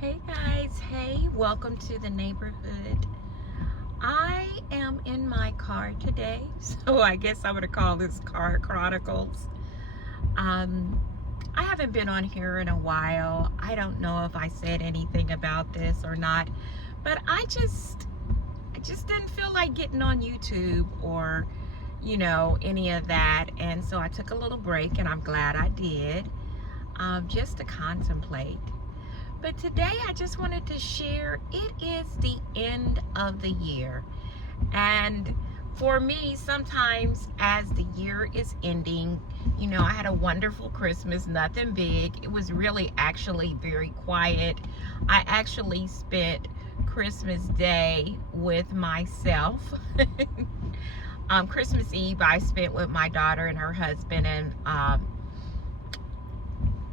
Hey guys, hey, welcome to the neighborhood. I am in my car today, so I guess I'm gonna call this Car Chronicles. Um, I haven't been on here in a while. I don't know if I said anything about this or not, but I just didn't feel like getting on YouTube or, any of that. And so I took a little break, and I'm glad I did, just to contemplate. But today I just wanted to share it is the end of the year. And for me, sometimes as the year is ending, I had a wonderful Christmas, nothing big. It was really actually very quiet. I actually spent Christmas Day with myself. Christmas Eve I spent with my daughter and her husband and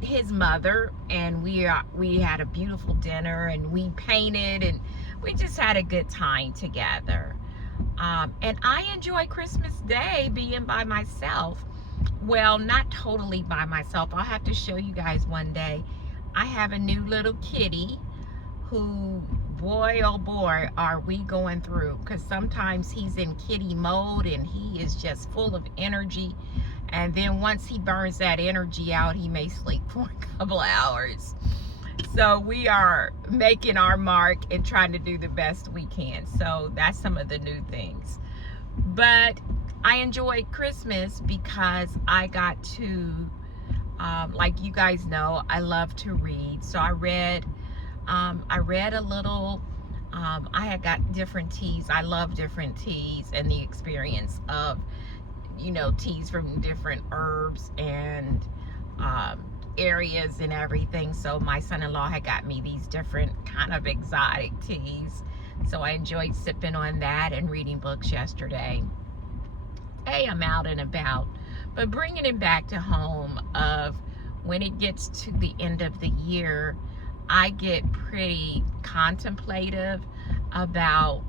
his mother, and we had a beautiful dinner, and we painted, and we just had a good time together. And I enjoy Christmas Day being by myself. Well, not totally by myself. I'll have to show you guys one day. I have a new little kitty who, boy oh boy, are we going through, because sometimes he's in kitty mode and he is just full of energy, and then once he burns that energy out, he may sleep for a couple of hours. So we are making our mark and trying to do the best we can. So that's some of the new things. But I enjoyed Christmas because I got to, like you guys know, I love to read. So I read a little. I had got different teas. I love different teas and the experience of, teas from different herbs and areas and everything. So my son-in-law had got me these different kind of exotic teas. So I enjoyed sipping on that and reading books yesterday. Hey, I'm out and about. But bringing it back to home of when it gets to the end of the year, I get pretty contemplative about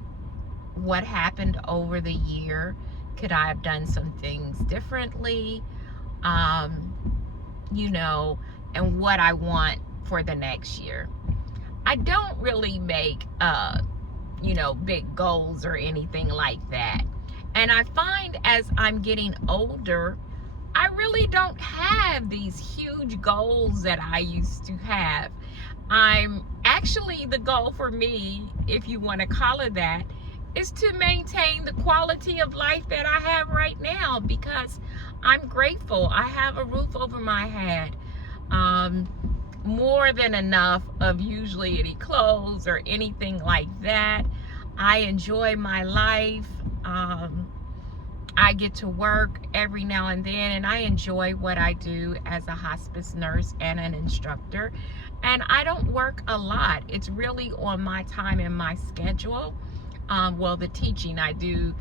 what happened over the year. Could I have done some things differently? And what I want for the next year. I don't really make, big goals or anything like that. And I find as I'm getting older, I really don't have these huge goals that I used to have. The goal for me, if you want to call it that, is to maintain the quality of life that I have right now, because I'm grateful. I have a roof over my head, more than enough of usually any clothes or anything like that. I enjoy my life. I get to work every now and then, and I enjoy what I do as a hospice nurse and an instructor. And I don't work a lot. It's really on my time and my schedule. The teaching, I do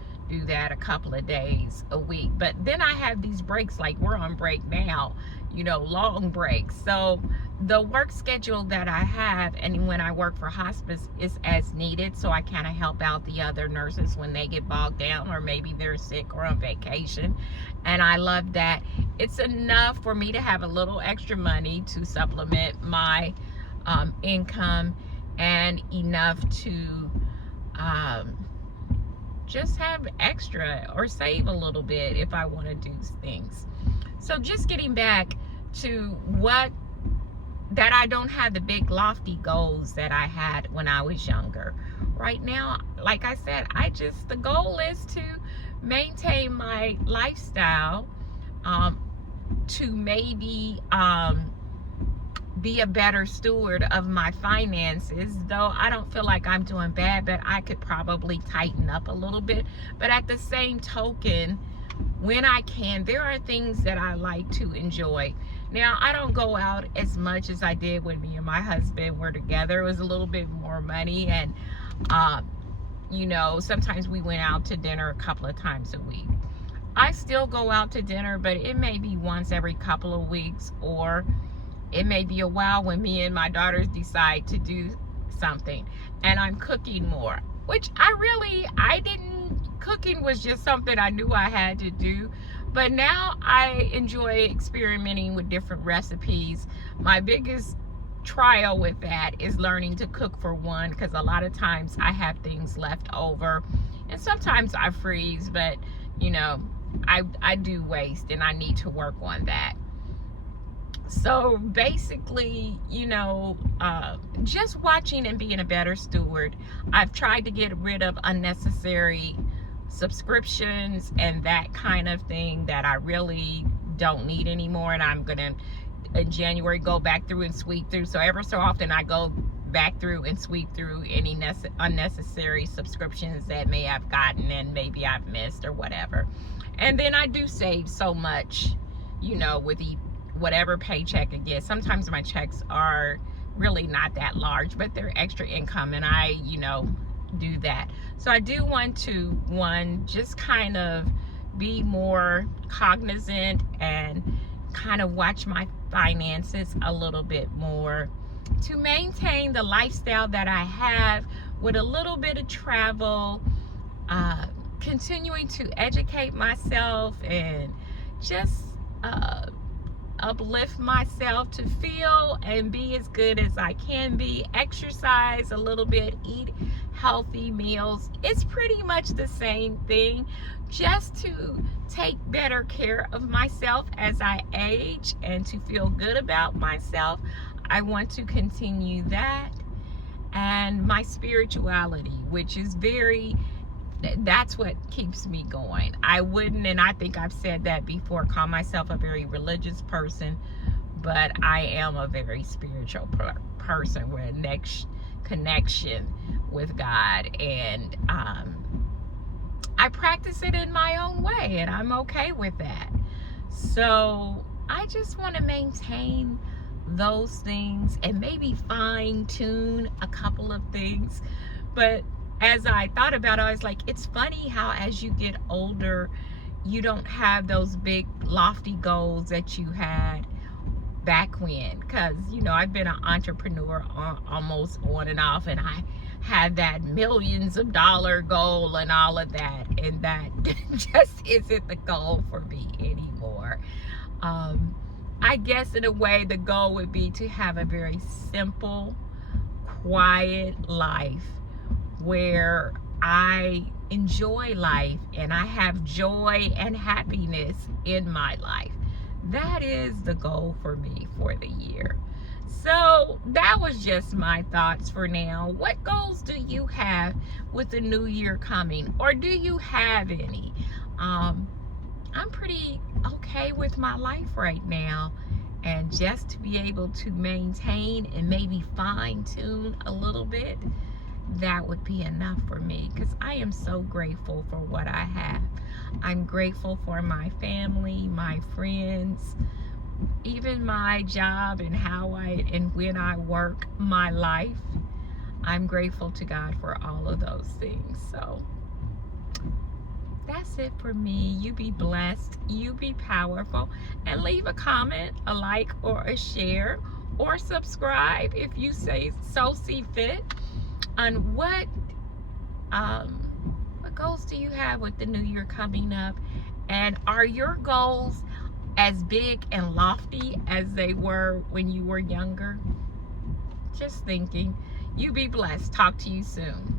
that a couple of days a week. But then I have these breaks, like we're on break now, long breaks. So the work schedule that I have, and when I work for hospice, is as needed. So I kind of help out the other nurses when they get bogged down or maybe they're sick or on vacation. And I love that. It's enough for me to have a little extra money to supplement my income, and enough to just have extra or save a little bit if I want to do things. So just getting back to that I don't have the big lofty goals that I had when I was younger. Right now, like I said, the goal is to maintain my lifestyle, to maybe be a better steward of my finances, though I don't feel like I'm doing bad, but I could probably tighten up a little bit. But at the same token, when I can, there are things that I like to enjoy. Now, I don't go out as much as I did when me and my husband were together. It was a little bit more money, and sometimes we went out to dinner a couple of times a week. I still go out to dinner, but it may be once every couple of weeks, or it may be a while when me and my daughters decide to do something and I'm cooking more, which cooking was just something I knew I had to do. But now I enjoy experimenting with different recipes. My biggest trial with that is learning to cook for one, because a lot of times I have things left over and sometimes I freeze, but you know, I do waste and I need to work on that. So basically, you know, just watching and being a better steward. I've tried to get rid of unnecessary subscriptions and that kind of thing that I really don't need anymore, and I'm gonna in January go back through and sweep through. So ever so often I go back through and sweep through any unnecessary subscriptions that may have gotten and maybe I've missed or whatever. And then I do save so much, you know, with whatever paycheck I get. Sometimes my checks are really not that large, but they're extra income, and I, you know, do that. So I do want to, one, just kind of be more cognizant and kind of watch my finances a little bit more to maintain the lifestyle that I have with a little bit of travel, continuing to educate myself and just uplift myself to feel and be as good as I can be, exercise a little bit, eat healthy meals. It's pretty much the same thing, just to take better care of myself as I age and to feel good about myself. I want to continue that, and my spirituality, which is that's what keeps me going. I wouldn't, and I think I've said that before, call myself a very religious person, but I am a very spiritual person with a next connection with God, and I practice it in my own way, and I'm okay with that. So I just want to maintain those things and maybe fine tune a couple of things. But as I thought about it, I was like, it's funny how as you get older, you don't have those big lofty goals that you had back when. Because, you know, I've been an entrepreneur almost on and off, and I had that millions of dollar goal and all of that, and that just isn't the goal for me anymore. I guess in a way the goal would be to have a very simple, quiet life where I enjoy life and I have joy and happiness in my life. That is the goal for me for the year. So that was just my thoughts for now. What goals do you have with the new year coming, or do you have any? I'm pretty okay with my life right now, and just to be able to maintain and maybe fine tune a little bit, that would be enough for me, because I am so grateful for what I have. I'm grateful for my family, my friends, even my job, and how and when I work my life. I'm grateful to God for all of those things. So that's it for me. You be blessed, you be powerful, and leave a comment, a like, or a share, or subscribe if you see fit on what goals do you have with the new year coming up, and are your goals as big and lofty as they were when you were younger? Just thinking. You be blessed. Talk to you soon.